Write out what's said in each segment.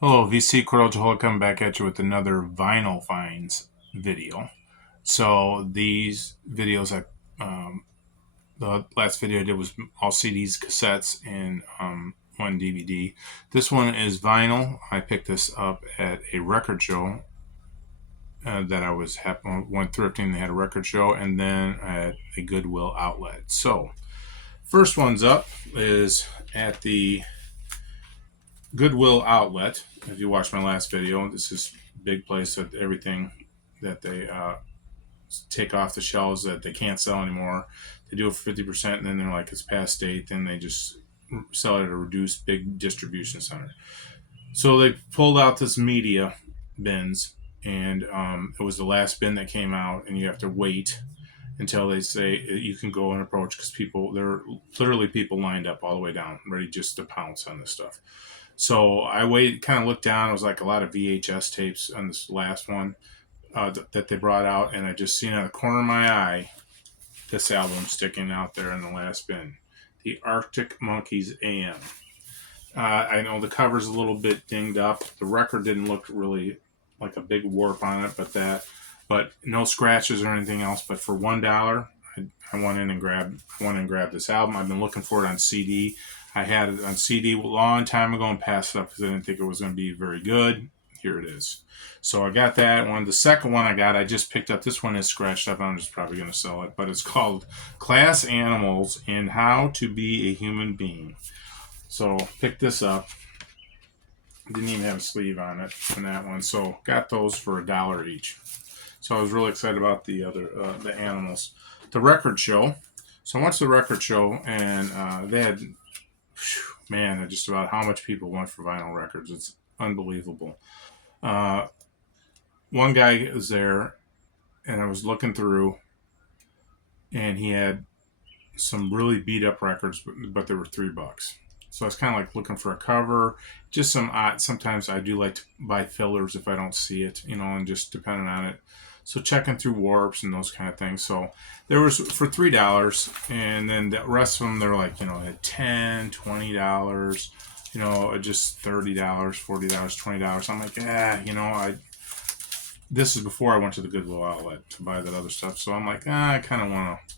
Hello, VC Coralaholic coming back at you with another vinyl finds video. So these videos, the last video I did was all CDs, cassettes, and one DVD. This one is vinyl. I picked this up at a record show that I went thrifting. They had a record show, and then at a Goodwill outlet. So first one's up is at the Goodwill outlet. If you watched my last video, this is a big place that everything that they take off the shelves that they can't sell anymore. They do it for 50%, and then they're like, it's past date. Then they just sell it at a reduced big distribution center. So they pulled out this media bins, and it was the last bin that came out, and you have to wait until they say you can go and approach because there are literally people lined up all the way down, ready just to pounce on this stuff. So I kind of looked down. It was like a lot of VHS tapes on this last one that they brought out, and I just seen out of the corner of my eye this album sticking out there in the last bin, the Arctic Monkeys AM. I know the cover's a little bit dinged up. The record didn't look really like a big warp on it, but no scratches or anything else. But for $1, I went in and grabbed this album. I've been looking for it on CD. I had it on CD a long time ago and passed it up because I didn't think it was going to be very good. Here it is. So I got that one. The second one I just picked up. This one is scratched up. I'm just probably going to sell it. But it's called Class Animals and How to Be a Human Being. So picked this up. Didn't even have a sleeve on it in that one. So got those for $1 each. So I was really excited about the animals. The record show. So I went to the record show and they had, man, just about how much people went for vinyl records. It's unbelievable. One guy was there and I was looking through and he had some really beat up records, but they were $3. So I was kind of like looking for a cover, just some odd. Sometimes I do like to buy fillers if I don't see it, and just depending on it. So checking through warps and those kind of things. So there was for $3, and then the rest of them they're like at $10, $20, just $30, $40, $20. I'm like, this is before I went to the Goodwill outlet to buy that other stuff. So I'm like, I kind of want to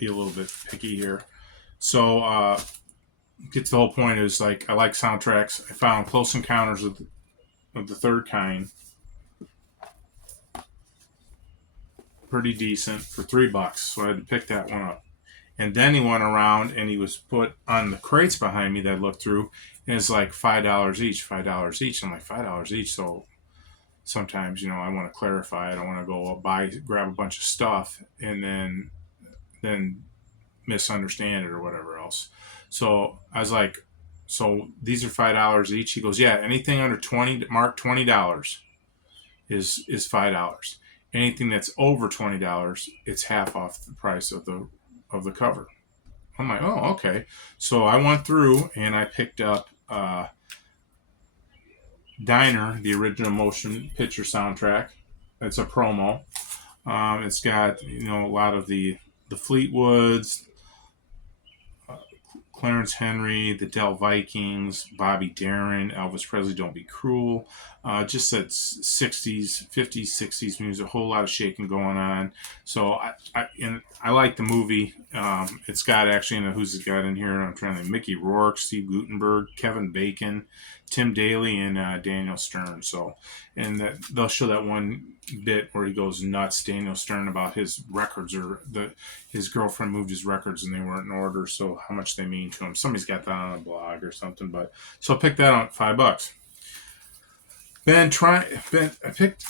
be a little bit picky here. So get to the whole point is like I like soundtracks. I found Close Encounters of the Third Kind pretty decent for $3, so I had to pick that one up. And then he went around and he was put on the crates behind me that I looked through, and it's like $5 each, $5 each. I'm like $5 each, so sometimes I want to clarify. I don't want to go grab a bunch of stuff and then misunderstand it or whatever else. So I was like, so these are $5 each. He goes, yeah, anything under $20 is $5. Anything that's over $20, it's half off the price of the cover. I'm like, oh, okay. So I went through and I picked up Diner, the original motion picture soundtrack. It's a promo. It's got a lot of the Fleetwoods, Clarence Henry, the Dell Vikings, Bobby Darin, Elvis Presley, Don't Be Cruel. Just that 60s, 50s, 60s music, a whole lot of shaking going on. So I like the movie. It's got actually, who's it got in here? I'm trying to think. Mickey Rourke, Steve Guttenberg, Kevin Bacon, Tim Daly, and Daniel Stern. So, and they'll show that one bit where he goes nuts, Daniel Stern, about his records or his girlfriend moved his records and they weren't in order, so how much they mean to him. Somebody's got that on a blog or something, but so I picked that up $5. I picked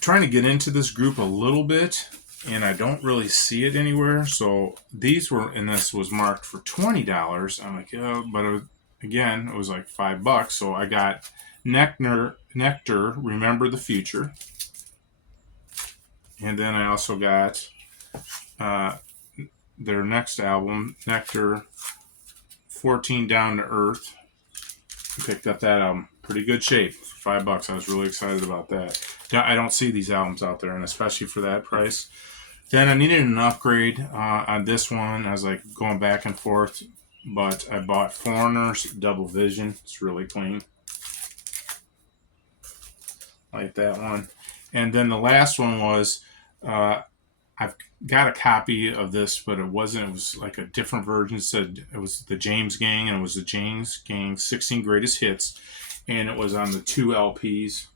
trying to get into this group a little bit, and I don't really see it anywhere. So this was marked for $20. I'm like, again, it was like $5. So I got Nectar, Remember the Future. And then I also got their next album, Nectar 14 Down to Earth. I picked up that album. Pretty good shape for $5. I was really excited about that. I don't see these albums out there, and especially for that price. Then I needed an upgrade on this one. I was like going back and forth, but I bought Foreigner's Double Vision. It's really clean. like that one. And then the last one was I've got a copy of this, but it wasn't. It was like a different version. It said it was the James Gang, and it was the James Gang 16 Greatest Hits, and it was on the 2 LPs.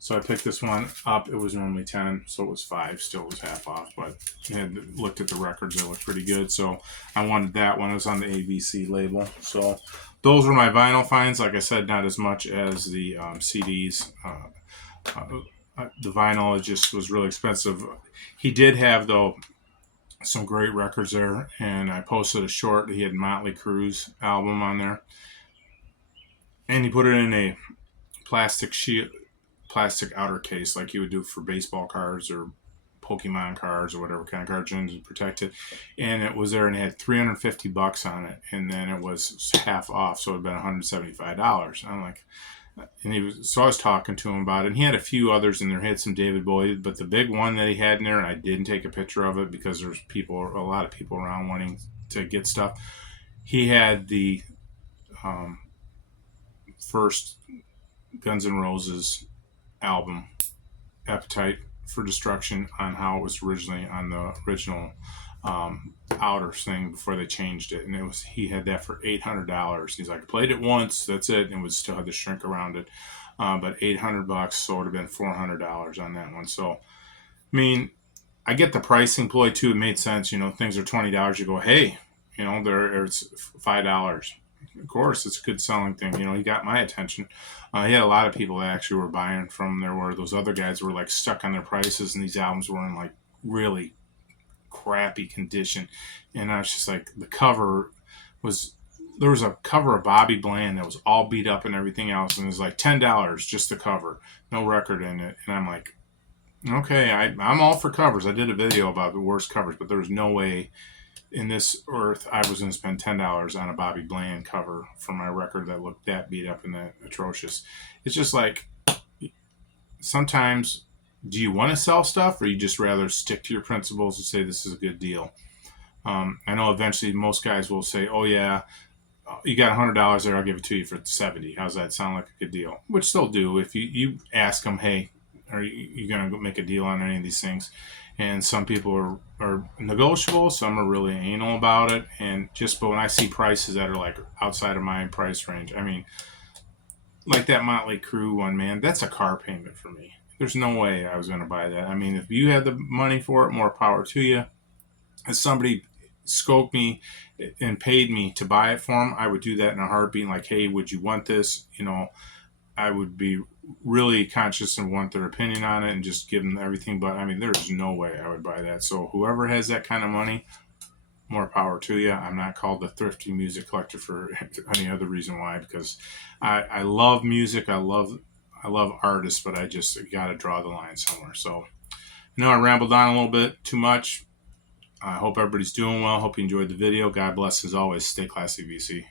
So I picked this one up. It was normally 10, so it was 5. Still was half off, but I had looked at the records. They looked pretty good, so I wanted that one. It was on the ABC label. So those were my vinyl finds. Like I said, not as much as the CDs. The vinyl just was really expensive. He did have, though, some great records there, and I posted a short. He had Motley Crue's album on there, and he put it in a plastic sheet, plastic outer case, like you would do for baseball cards or Pokemon cards or whatever kind of cards to protect it. And it was there, and it had $350 on it, and then it was half off, so it would have been $175. I'm like, and so I was talking to him about it, and he had a few others in there. He had some David Bowie, but the big one that he had in there, and I didn't take a picture of it because there's a lot of people around wanting to get stuff. He had the first Guns N' Roses album, Appetite for Destruction, on how it was originally on the original outer thing before they changed it, and he had that for $800. He's like, I played it once, that's it, and it would still have the shrink around it, but $800, so it would have been $400 on that one. So, I mean, I get the pricing ploy too. It made sense. Things are $20. You go, hey, it's $5. Of course, it's a good selling thing. He got my attention. He had a lot of people that actually were buying from there, where those other guys were like stuck on their prices, and these albums were in like really crappy condition. And I was just like, there was a cover of Bobby Bland that was all beat up and everything else, and it was like $10 just the cover, no record in it. And I'm like, okay, I'm all for covers. I did a video about the worst covers, but there was no way in this earth I was going to spend $10 on a Bobby Bland cover for my record that looked that beat up and that atrocious. It's just like, sometimes, do you want to sell stuff, or you just rather stick to your principles and say this is a good deal? I know eventually most guys will say, oh yeah, you got $100 there, I'll give it to you for 70. How's that sound like a good deal? Which they'll do if you ask them, hey, are you going to make a deal on any of these things? And some people are negotiable, some are really anal about it. But when I see prices that are like outside of my price range, I mean, like that Motley Crue one, man, that's a car payment for me. There's no way I was going to buy that. I mean, if you had the money for it, more power to you. If somebody scoped me and paid me to buy it for them, I would do that in a heartbeat. Like, hey, would you want this? I would be really conscious and want their opinion on it and just give them everything. But I mean, there's no way I would buy that. So whoever has that kind of money, more power to you. I'm not called the thrifty music collector for any other reason why, because I love music. I love artists, but I just got to draw the line somewhere. So I rambled on a little bit too much. I hope everybody's doing well. Hope you enjoyed the video. God bless as always. Stay classy, VC.